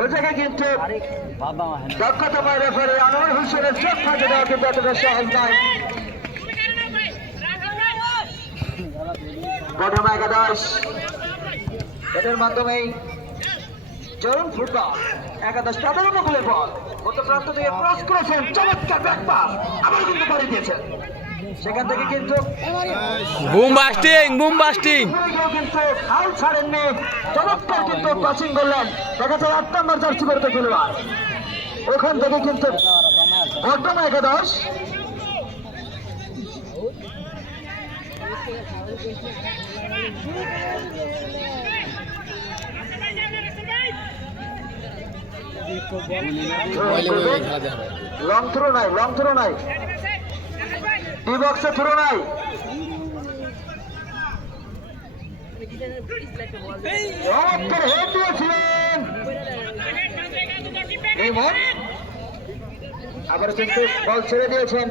ওই জায়গায় কিন্তু দক্ষতাময় রেফারি আনোয়ার হোসেনের চোখ ফাঁকে দেওয়া কিন্তু এতটা সহজ নয়। প্রথম একাদশ এটার মাধ্যমেই জরুন ফুটবল একাদশ তাদের অনুকূলে বল গত প্রান্ত থেকে ক্রস করেছেন, চমৎকার ব্যাক পাস আবার কিন্তু করে দিয়েছেন। সেখান থেকে কিন্তু বুম বাস্টিং কিন্তু হাল ছাড়েননি, চমৎকার কিন্তু পাসিং করলেন। দেখা যায় ৮ নম্বর জার্সি পরে খেলোয়াড় ওখান থেকে কিন্তু প্রথম একাদশ লং থ্রো নাই ডি বক্সে থ্রো নাই। আবার কিন্তু বল ছেড়ে দিয়েছেন।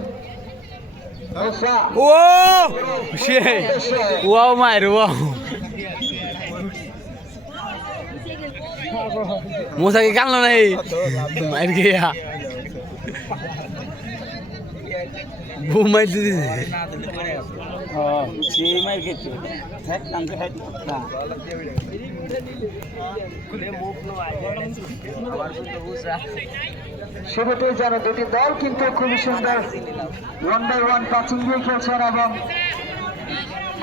ওয়াও মায়ের ওয়াও মোসাকে কানলো নাই মায়ের গিয়া বুম মার দিয়েছে। শুরুতেই যেন দুটি দল কিন্তু খুবই সুন্দর 1-1 পাচিং দিয়ে খেলছেন এবং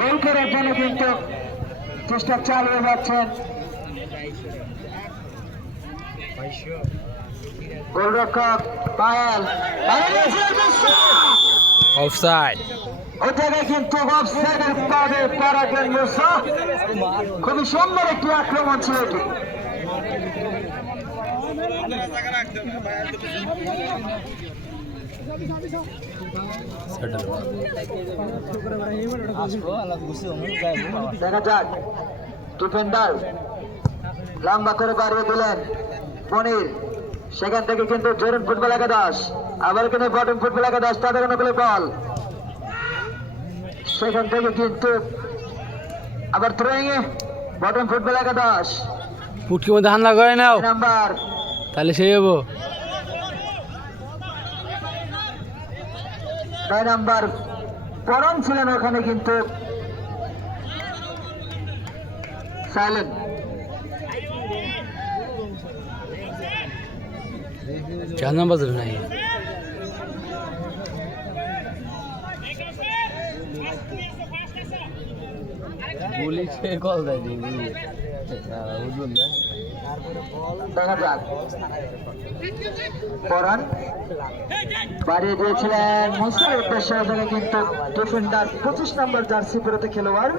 গোল করার জন্য কিন্তু চেষ্টা চালিয়ে যাচ্ছেন। গোলরক্ষক পায়েল অফসাইড, ওই জায়গায় কিন্তু অফসাইডের পাবে পারাগেন মুসা। খুবই সুন্দর একটি আক্রমণ ছিল এটি। দেখা যাক ডিফেন্ডার লম্বা করে বাড়িয়ে দিলেন মনির। সেখান থেকে কিন্তু জরুন ফুটবল একাদশ আবার কিন্তু বটম ফুটবল একাদশ তাদের অনুকূলে বল। সেখান থেকে কিন্তু আবার থ্রোয়িং এ বটম ফুটবল একাদশ পুটকির মধ্যে হামলা করে নাও নাম্বার, তাহলে সেই হবো। 9 নাম্বার পরম ছিলেন ওখানে কিন্তু সাইলেন্ট। চার নাম্বার ধরে নাই পুলিশে কল দেয় বুঝুন না। দেখা যাক পরান বাড়িয়ে দিয়েছিলেন মুসার উদ্দেশ্যে কিন্তু ডিফেন্ডার 25 নম্বর জার্সি পরে খেলোয়াড়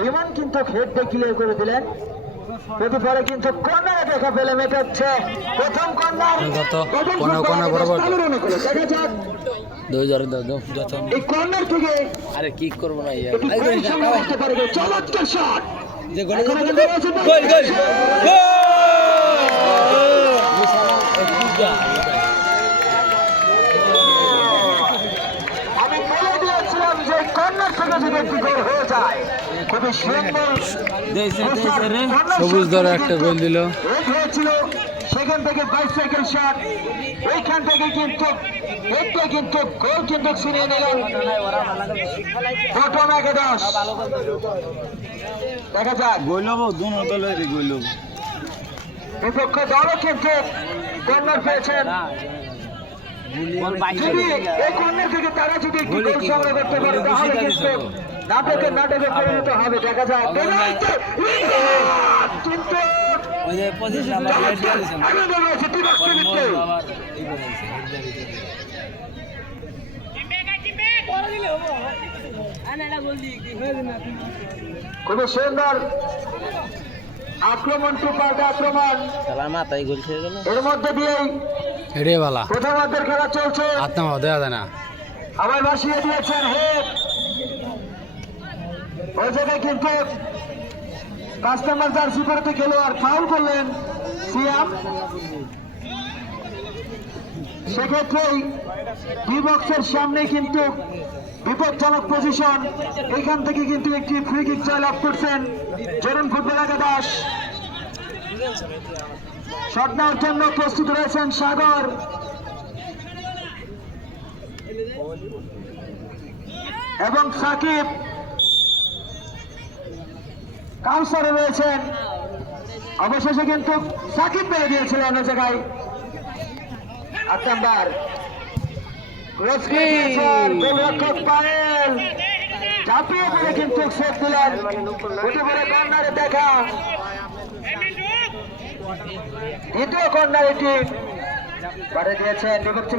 রিমান কিন্তু হেড দিয়ে ক্লিয়ার করে দিলেন। এতে পরে কিন্তু কর্নারে দেখা পেলে মেটাচ্ছে প্রথম কর্নার বরাবর দেখা যাক এই কর্নার থেকে আরে কি করবো না চমৎকার শট আমি বলে দিয়েছিলাম যে কর্নার থেকে যদি একটি গোল হয়ে যায় খুবই সুন্দর। সবুজ ধরে একটা গোল দিল হয়েছিল সেখান থেকে বাইসাইকেল শট ওইখান থেকে কিন্তু একটা কিন্তু গোল কিন্তু ছিনিয়ে নিলেন প্রথম একাদশ। দেখা যাক বিপক্ষ দলও কিন্তু কর্নার পেয়েছেন। যদি এই কর্নার থেকে তারা যদি একটি গোল সংগ্রহ করতে পারে তাহলে কিন্তু নাটকে পরিণত হবে। দেখা যাক কিন্তু খুবই সুন্দর আক্রমণ টু পাল্টা আক্রমণ এর মধ্যে দিয়েই প্রথমার্ধের খেলা চলছে। আবার বাসিয়ে দিয়েছেন হেড ওই জায়গায় কিন্তু 5 নম্বর জার্সি পরে খেলোয়াড় ফাউল করলেন সিয়াম। সেক্ষেত্রেই ডি বক্সের সামনে কিন্তু বিপজ্জনক পজিশন, এখান থেকে কিন্তু একটি ফ্রি কিক জয়লাভ করছেন জরুন ফুটবল একাদশ। শট নেওয়ার জন্য প্রস্তুত রয়েছেন সাগর। এবং সাকিব কাউসারে রয়েছেন। অবশেষে কিন্তু সাকিব পেয়ে দিয়েছিলেন ওই জায়গায় 8 নাম্বার। গোলরক্ষক পায়েল চাপিয়ে পড়ে কিন্তু সেভ দিলেন। উঠে পড়ে কর্নারে দেখা দ্বিতীয় কর্নার এটি পাঠিয়ে দিয়েছেন বিপক্ষ